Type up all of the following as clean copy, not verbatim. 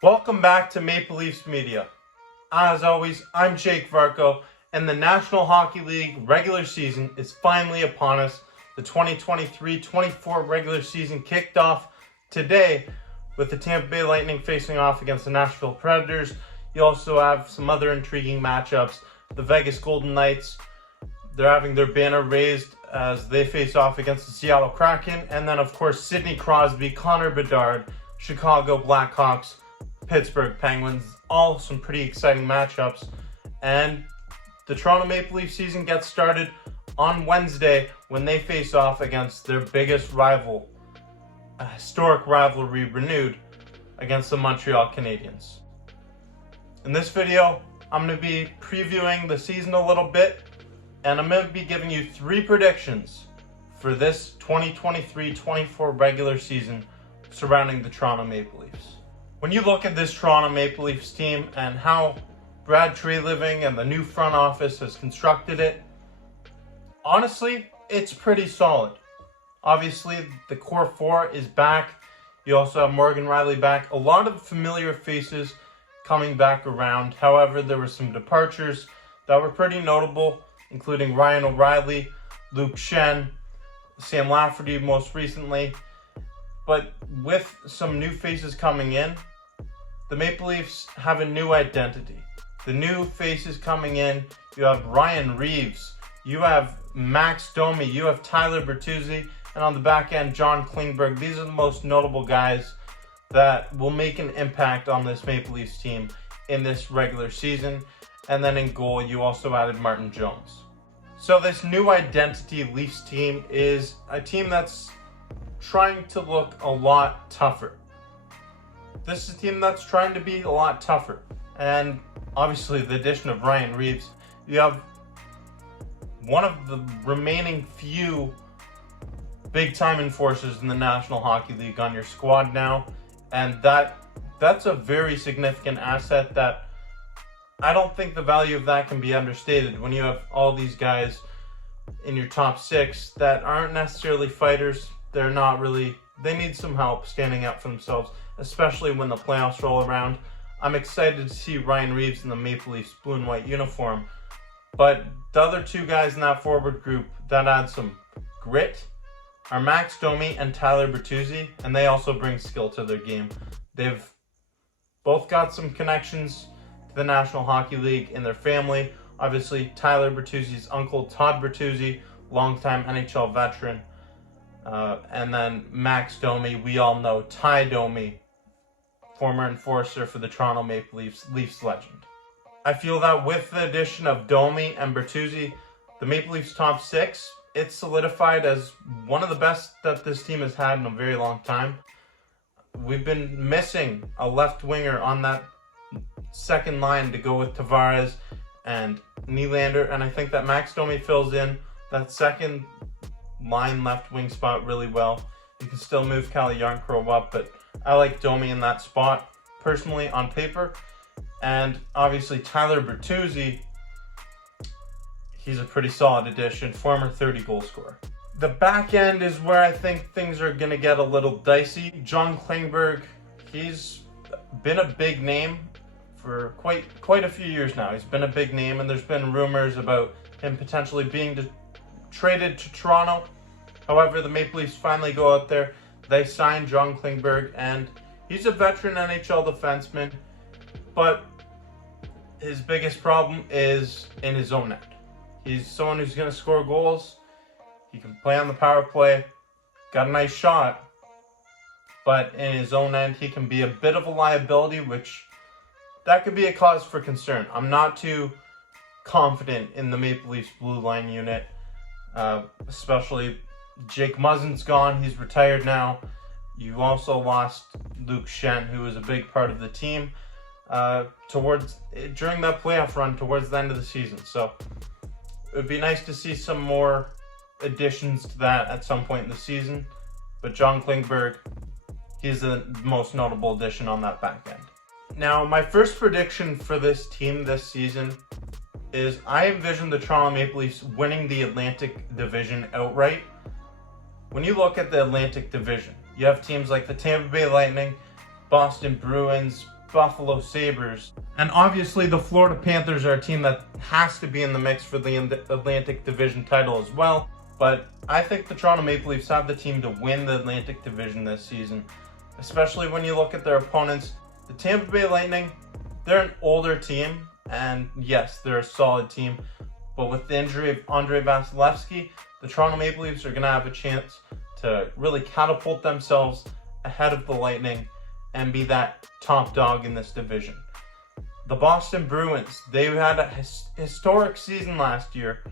Welcome back to Maple Leafs Media. As always, I'm Jake Varcoe, and the National Hockey League regular season is finally upon us. The 2023-24 regular season kicked off today with the Tampa Bay Lightning facing off against the Nashville Predators. You also have some other intriguing matchups. The Vegas Golden Knights, they're having their banner raised as they face off against the Seattle Kraken. And then, of course, Sidney Crosby, Connor Bedard, Chicago Blackhawks, Pittsburgh Penguins, all some pretty exciting matchups. And the Toronto Maple Leaf season gets started on Wednesday when they face off against their biggest rival, a historic rivalry renewed against the Montreal Canadiens. In this video, I'm going to be previewing the season a little bit, and I'm going to be giving you 3 predictions for this 2023-24 regular season surrounding the Toronto Maple Leafs. When you look at this Toronto Maple Leafs team and how Brad Treliving and the new front office has constructed it, honestly, it's pretty solid. Obviously, the core 4 is back. You also have Morgan Rielly back. A lot of familiar faces coming back around. However, there were some departures that were pretty notable, including Ryan O'Reilly, Luke Schenn, Sam Lafferty most recently. But with some new faces coming in, the Maple Leafs have a new identity. The new faces coming in, you have Ryan Reeves, you have Max Domi, you have Tyler Bertuzzi, and on the back end, John Klingberg. These are the most notable guys that will make an impact on this Maple Leafs team in this regular season. And then in goal, you also added Martin Jones. So this new identity Leafs team is a team that's trying to look a lot tougher. This is a team that's trying to be a lot tougher. And obviously the addition of Ryan Reeves, you have one of the remaining few big-time enforcers in the National Hockey League on your squad now. And that's a very significant asset that I don't think the value of that can be understated when you have all these guys in your top 6 that aren't necessarily fighters. They're not really, they need some help standing up for themselves, especially when the playoffs roll around. I'm excited to see Ryan Reeves in the Maple Leafs blue and white uniform. But the other 2 guys in that forward group that add some grit are Max Domi and Tyler Bertuzzi, and they also bring skill to their game. They've both got some connections to the National Hockey League in their family. Obviously, Tyler Bertuzzi's uncle, Todd Bertuzzi, longtime NHL veteran. And then Max Domi, we all know Ty Domi, former enforcer for the Toronto Maple Leafs, Leafs legend. I feel that with the addition of Domi and Bertuzzi, the Maple Leafs top 6, it's solidified as one of the best that this team has had in a very long time. We've been missing a left winger on that second line to go with Tavares and Nylander, and I think that Max Domi fills in that second line left wing spot really well. You can still move Calle Jarnkrok up, but I like Domi in that spot personally on paper. And obviously Tyler Bertuzzi, he's a pretty solid addition, former 30-goal scorer. The back end is where I think things are going to get a little dicey. John Klingberg, he's been a big name for quite a few years now. He's been a big name, and there's been rumors about him potentially being traded to Toronto. However, the Maple Leafs finally go out there. They sign John Klingberg, and he's a veteran NHL defenseman, but his biggest problem is in his own end. He's someone who's going to score goals. He can play on the power play, got a nice shot, but in his own end, he can be a bit of a liability, which that could be a cause for concern. I'm not too confident in the Maple Leafs blue line unit, especially Jake Muzzin's gone. He's retired now. You also lost Luke Schenn, who was a big part of the team during that playoff run towards the end of the season. So it would be nice to see some more additions to that at some point in the season. But John Klingberg, he's the most notable addition on that back end. Now, my first prediction for this team this season is I envision the Toronto Maple Leafs winning the Atlantic Division outright. When you look at the Atlantic Division, you have teams like the Tampa Bay Lightning, Boston Bruins, Buffalo Sabres. And obviously the Florida Panthers are a team that has to be in the mix for the Atlantic Division title as well. But I think the Toronto Maple Leafs have the team to win the Atlantic Division this season, especially when you look at their opponents. The Tampa Bay Lightning, they're an older team, and yes, they're a solid team. But with the injury of Andrei Vasilevsky, the Toronto Maple Leafs are going to have a chance to really catapult themselves ahead of the Lightning and be that top dog in this division. The Boston Bruins, they had a historic season last year,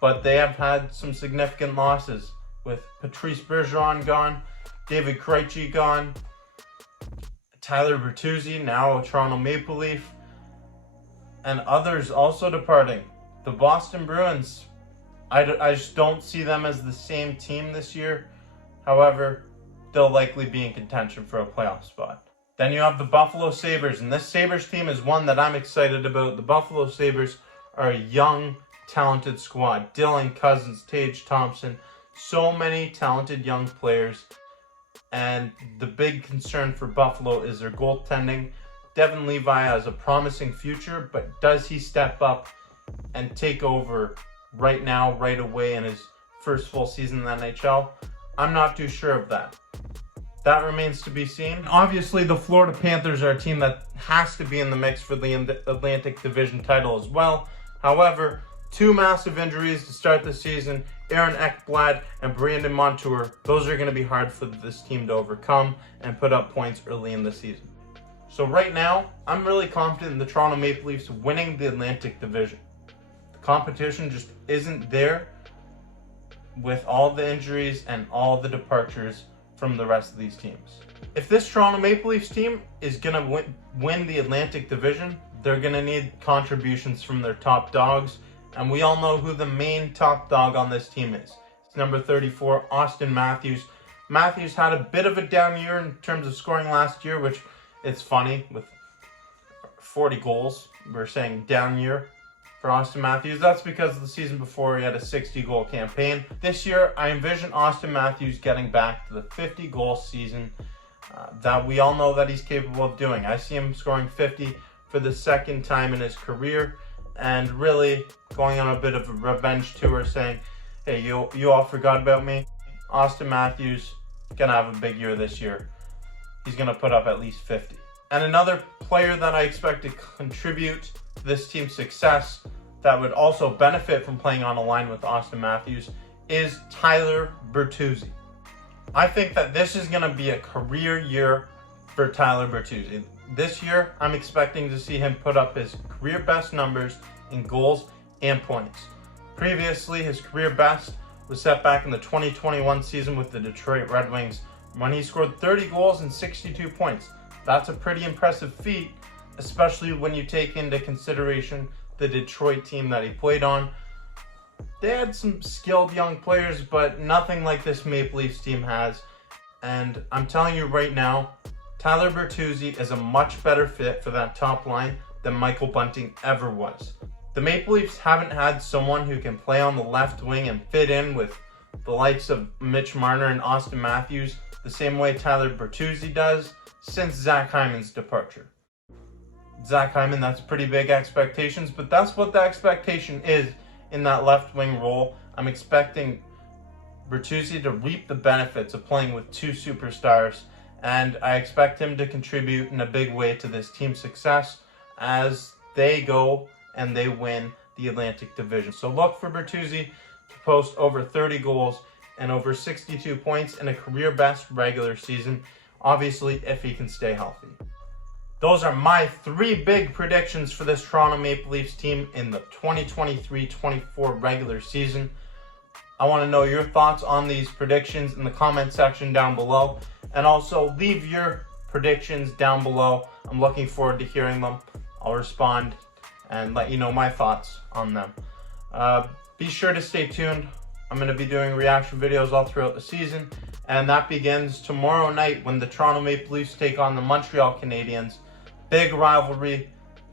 but they have had some significant losses with Patrice Bergeron gone, David Krejci gone, Tyler Bertuzzi, now a Toronto Maple Leaf, and others also departing. The Boston Bruins, I just don't see them as the same team this year. However, they'll likely be in contention for a playoff spot. Then you have the Buffalo Sabres, and this Sabres team is one that I'm excited about. The Buffalo Sabres are a young, talented squad. Dylan Cousins, Tage Thompson, so many talented young players. And the big concern for Buffalo is their goaltending. Devin Levi has a promising future, but does he step up and take over right now, right away in his first full season in the NHL? I'm not too sure of that. That remains to be seen. Obviously, the Florida Panthers are a team that has to be in the mix for the Atlantic Division title as well. However, two massive injuries to start the season, Aaron Ekblad and Brandon Montour, those are going to be hard for this team to overcome and put up points early in the season. So right now, I'm really confident in the Toronto Maple Leafs winning the Atlantic Division. The competition just isn't there with all the injuries and all the departures from the rest of these teams. If this Toronto Maple Leafs team is going to win the Atlantic Division, they're going to need contributions from their top dogs, and we all know who the main top dog on this team is. It's number 34, Austin Matthews. Matthews had a bit of a down year in terms of scoring last year, which it's funny with 40 goals. We're saying down year for Austin Matthews. That's because the season before he had a 60-goal campaign. This year, I envision Austin Matthews getting back to the 50-goal season that we all know that he's capable of doing. I see him scoring 50 for the second time in his career and really going on a bit of a revenge tour saying, hey, you all forgot about me. Austin Matthews gonna have a big year this year. He's gonna put up at least 50. And another player that I expect to contribute to this team's success that would also benefit from playing on a line with Austin Matthews is Tyler Bertuzzi. I think that this is going to be a career year for Tyler Bertuzzi. This year, I'm expecting to see him put up his career best numbers in goals and points. Previously, his career best was set back in the 2021 season with the Detroit Red Wings when he scored 30 goals and 62 points. That's a pretty impressive feat, especially when you take into consideration the Detroit team that he played on. They had some skilled young players, but nothing like this Maple Leafs team has. And I'm telling you right now, Tyler Bertuzzi is a much better fit for that top line than Michael Bunting ever was. The Maple Leafs haven't had someone who can play on the left wing and fit in with the likes of Mitch Marner and Austin Matthews the same way Tyler Bertuzzi does since Zach Hyman's departure. Zach Hyman, that's pretty big expectations, but that's what the expectation is in that left wing role. I'm expecting Bertuzzi to reap the benefits of playing with two superstars, and I expect him to contribute in a big way to this team's success as they go and they win the Atlantic Division. So look for Bertuzzi to post over 30 goals and over 62 points in a career best regular season, obviously if he can stay healthy. Those are my three big predictions for this Toronto Maple Leafs team in the 2023-24 regular season. I want to know your thoughts on these predictions in the comment section down below. And also leave your predictions down below. I'm looking forward to hearing them. I'll respond and let you know my thoughts on them. Be sure to stay tuned. I'm going to be doing reaction videos all throughout the season. And that begins tomorrow night when the Toronto Maple Leafs take on the Montreal Canadiens. Big rivalry,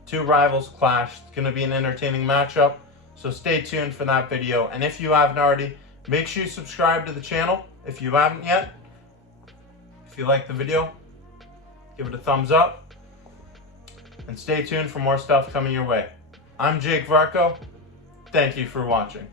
two rivals clash. It's going to be an entertaining matchup, so stay tuned for that video. And if you haven't already, make sure you subscribe to the channel if you haven't yet. If you like the video, give it a thumbs up. and stay tuned for more stuff coming your way. I'm Jake Varcoe. Thank you for watching.